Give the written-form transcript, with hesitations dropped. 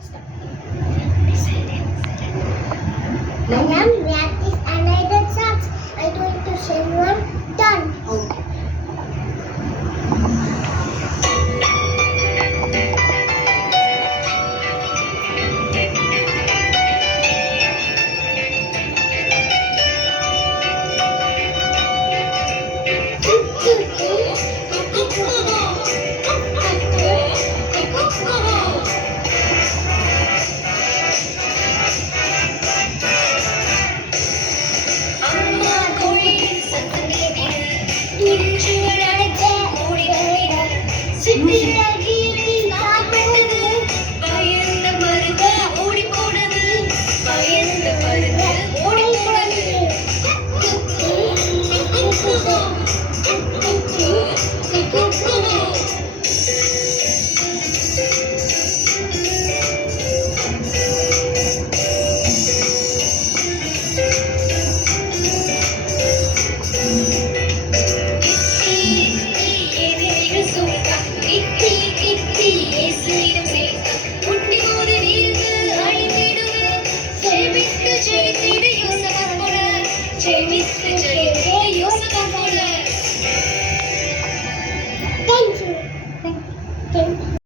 I am practice and I did such. I going to send one done. Okay. அம்மா கோழி சத்தம் கேட்டிடு துணிச்சுவள் அழைக்க ஓடி வந்திடு சித்திரகிளி காப்பட்டது பயந்த மருக ஓடி போனது பயந்த மருக ஓடி போனது ஜெயித்திடு யோசனை போட ஜெயித்து ஜெயித்து